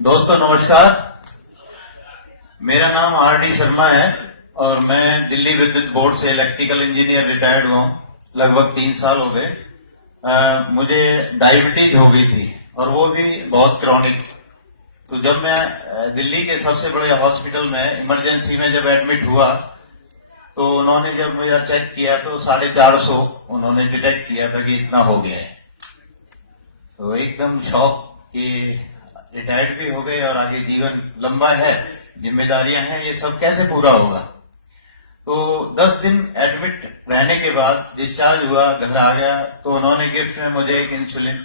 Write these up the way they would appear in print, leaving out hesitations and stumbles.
दोस्तों नमस्कार। मेरा नाम आर.डी. शर्मा है और मैं दिल्ली विद्युत बोर्ड से इलेक्ट्रिकल इंजीनियर रिटायर्ड हुआ हूँ। लगभग 3 साल हो गए। मुझे डायबिटीज हो गई थी और वो भी बहुत क्रॉनिक। तो जब मैं दिल्ली के सबसे बड़े हॉस्पिटल में इमरजेंसी में जब एडमिट हुआ तो उन्होंने जब मेरा चेक किया तो 450 उन्होंने डिटेक्ट किया था कि इतना हो गया है। तो एकदम शॉक कि रिटायर्ड भी हो गए और आगे जीवन लंबा है, जिम्मेदारियां हैं, ये सब कैसे पूरा होगा। तो 10 दिन एडमिट रहने के बाद डिस्चार्ज हुआ, घर आ गया तो उन्होंने गिफ्ट में मुझे एक इंसुलिन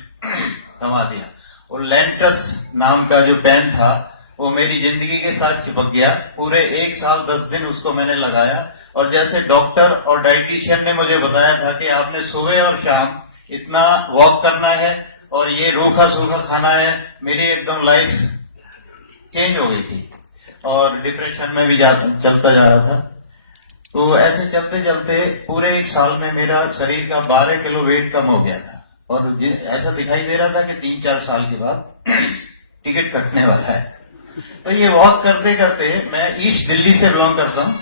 थमा दिया। और लेंटस नाम का जो पेन था वो मेरी जिंदगी के साथ चिपक गया। पूरे 1 साल 10 दिन उसको मैंने लगाया और जैसे डॉक्टर और डाइटिशियन ने मुझे बताया था कि आपने सुबह और शाम इतना वॉक करना है और ये रूखा सूखा खाना है, मेरी एकदम लाइफ चेंज हो गई थी और डिप्रेशन में भी चलता जा रहा था। तो ऐसे चलते चलते पूरे 1 साल में मेरा शरीर का 12 किलो वेट कम हो गया था और ऐसा दिखाई दे रहा था कि 3-4 साल के बाद टिकट कटने वाला है। तो ये वॉक करते करते, मैं ईस्ट दिल्ली से बिलोंग करता हूँ,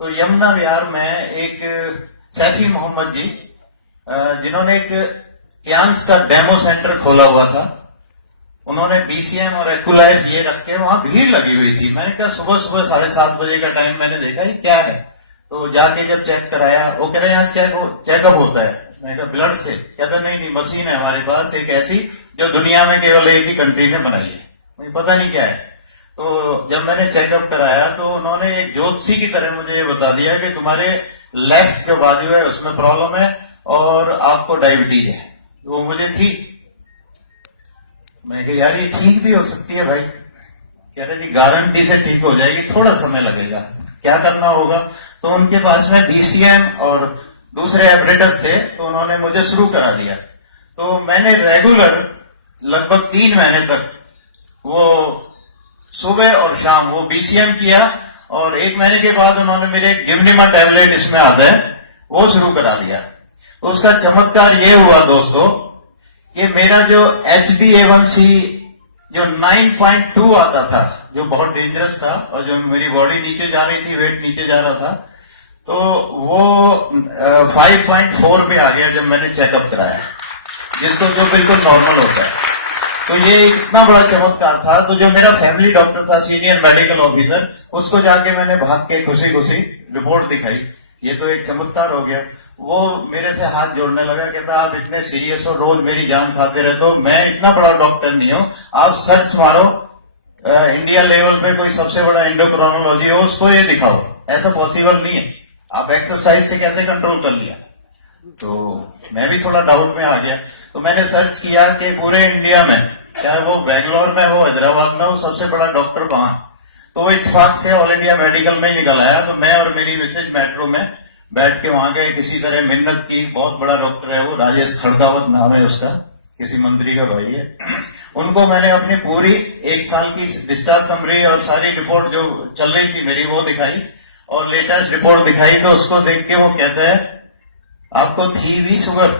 तो यमुना विहार में एक सैफी मोहम्मद जी जिन्होंने एक क्यांस का डेमो सेंटर खोला हुआ था, उन्होंने बीसीएम और एक्यूलाइफ ये रख के वहां भीड़ लगी हुई थी। मैंने कहा सुबह सुबह 7:30 बजे का टाइम, मैंने देखा ये क्या है। तो जाके जब चेक कराया, वो कह रहे यहाँ चेकअप होता है। मैंने कहा ब्लड से? कहता नहीं, मशीन है हमारे पास एक ऐसी जो दुनिया में केवल एक ही कंट्री ने बनाई है, मुझे पता नहीं क्या है। तो जब मैंने चेकअप कराया तो उन्होंने एक ज्योतिषी की तरह मुझे ये बता दिया कि तुम्हारे लेफ्ट जो बाजू है उसमें प्रॉब्लम है और आपको डायबिटीज है। वो मुझे थी। मैं कहा यार ये ठीक भी हो सकती है भाई। कह रहे जी गारंटी से ठीक हो जाएगी, थोड़ा समय लगेगा, क्या करना होगा। तो उनके पास में बीसीएम और दूसरे एपरेटस थे तो उन्होंने मुझे शुरू करा दिया। तो मैंने रेगुलर लगभग 3 महीने तक वो सुबह और शाम वो बीसीएम किया और 1 महीने के बाद उन्होंने मेरे गिमनिमा टैबलेट इसमें आता है वो शुरू करा दिया। तो उसका चमत्कार ये हुआ दोस्तों कि मेरा जो HbA1c जो 9.2 आता था, जो बहुत डेंजरस था और जो मेरी बॉडी नीचे जा रही थी, वेट नीचे जा रहा था, तो वो 5.4 पे आ गया जब मैंने चेकअप कराया, जिसको जो बिल्कुल नॉर्मल होता है। तो ये इतना बड़ा चमत्कार था। तो जो मेरा फैमिली डॉक्टर था, सीनियर मेडिकल ऑफिसर, उसको जाके मैंने भाग के खुशी खुशी रिपोर्ट दिखाई। ये तो एक चमत्कार हो गया। वो मेरे से हाथ जोड़ने लगा, कहता आप इतने सीरियस हो, रोज मेरी जान खाते रहते हो, मैं इतना बड़ा डॉक्टर नहीं हूं, आप सर्च मारो इंडिया लेवल पे कोई सबसे बड़ा एंडोक्रोनोलॉजी हो, उसको ये दिखाओ। ऐसा पॉसिबल नहीं है, आप एक्सरसाइज से कैसे कंट्रोल कर लिया। तो मैं भी थोड़ा डाउट में आ गया। तो मैंने सर्च किया कि पूरे इंडिया में, चाहे वो बेंगलोर में हो, हैदराबाद में हो, सबसे बड़ा डॉक्टर कहाँ। तो वो इत्तेफाक से ऑल इंडिया मेडिकल में ही निकल आया। तो मैं और मेरी मिसेज मेट्रो में बैठ के वहां गए, किसी तरह मिन्नत की। बहुत बड़ा डॉक्टर है वो, राजेश खड़गावत नाम है उसका, किसी मंत्री का भाई है। उनको मैंने अपनी पूरी 1 साल की डिस्चार्ज समरी और सारी रिपोर्ट जो चल रही थी मेरी वो दिखाई और लेटेस्ट रिपोर्ट दिखाई। तो उसको देख के वो कहते हैं आपको थी भी शुगर।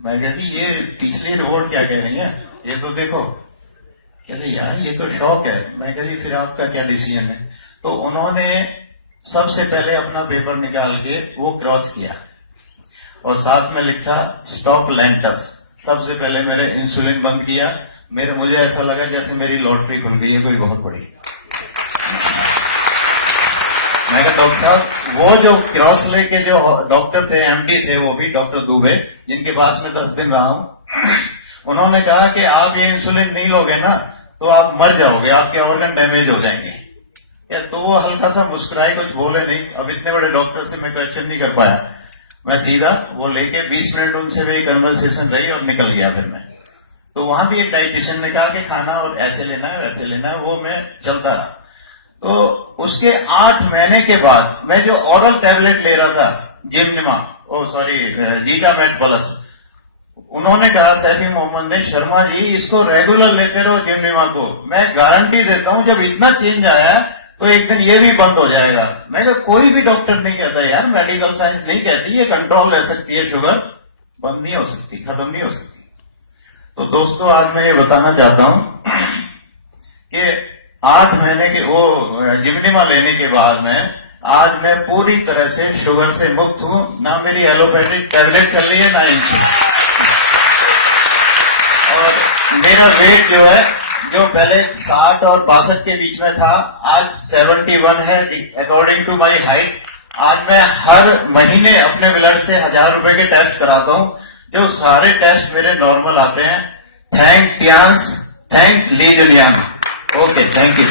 मैं कहती ये पिछली रिपोर्ट क्या कह रही है, ये तो देखो। कहते यार ये तो शौक है। मैं कहती फिर आपका क्या डिसीजन है। तो उन्होंने सबसे पहले अपना पेपर निकाल के वो क्रॉस किया और साथ में लिखा स्टॉप लेंटस। सबसे पहले मेरे इंसुलिन बंद किया। मुझे ऐसा लगा जैसे मेरी लॉटरी खुल गई है कोई बहुत बड़ी। मैं कहा डॉक्टर साहब, वो जो क्रॉस लेके जो डॉक्टर थे, एमडी थे, वो भी डॉक्टर दुबे, जिनके पास में 10 दिन रहा हूं, उन्होंने कहा कि आप ये इंसुलिन नहीं लोगे ना तो आप मर जाओगे, आपके ऑर्गन डैमेज हो जाएंगे। तो वो हल्का सा मुस्कुराए, कुछ बोले नहीं। अब इतने बड़े डॉक्टर से मैं क्वेश्चन नहीं कर पाया। मैं सीधा वो लेके 20 मिनट उनसे वही कन्वर्सेशन रही और निकल गया। फिर मैं तो वहां भी एक डाइटिशियन ने कहा कि खाना और ऐसे लेना है वैसे लेना है, वो मैं चलता रहा। तो उसके 8 महीने के बाद मैं जो ऑरल टैबलेट ले रहा था जिमनिमा, जीकामेट प्लस, उन्होंने कहा सैफी मोहम्मद ने, शर्मा जी इसको रेगुलर लेते रहो जिमनिमा को, मैं गारंटी देता हूं जब इतना चेंज आया तो एक दिन ये भी बंद हो जाएगा। मैं कहा कोई भी डॉक्टर नहीं कहता यार, मेडिकल साइंस नहीं कहती ये कंट्रोल रह सकती है, शुगर बंद नहीं हो सकती, खत्म नहीं हो सकती। तो दोस्तों आज मैं ये बताना चाहता हूं कि 8 महीने के वो जिम्निमा लेने के बाद में आज मैं पूरी तरह से शुगर से मुक्त हूं। ना मेरी एलोपैथिक टैबलेट चल रही है ना इनकी। और मेरा वेट जो है, जो पहले 60 और 62 के बीच में था, आज 71 है अकॉर्डिंग टू माई हाइट। आज मैं हर महीने अपने ब्लड से 1000 रुपए के टेस्ट कराता हूं, जो सारे टेस्ट मेरे नॉर्मल आते हैं। Thank Tians, thank Lee Juliana. Okay, thank you.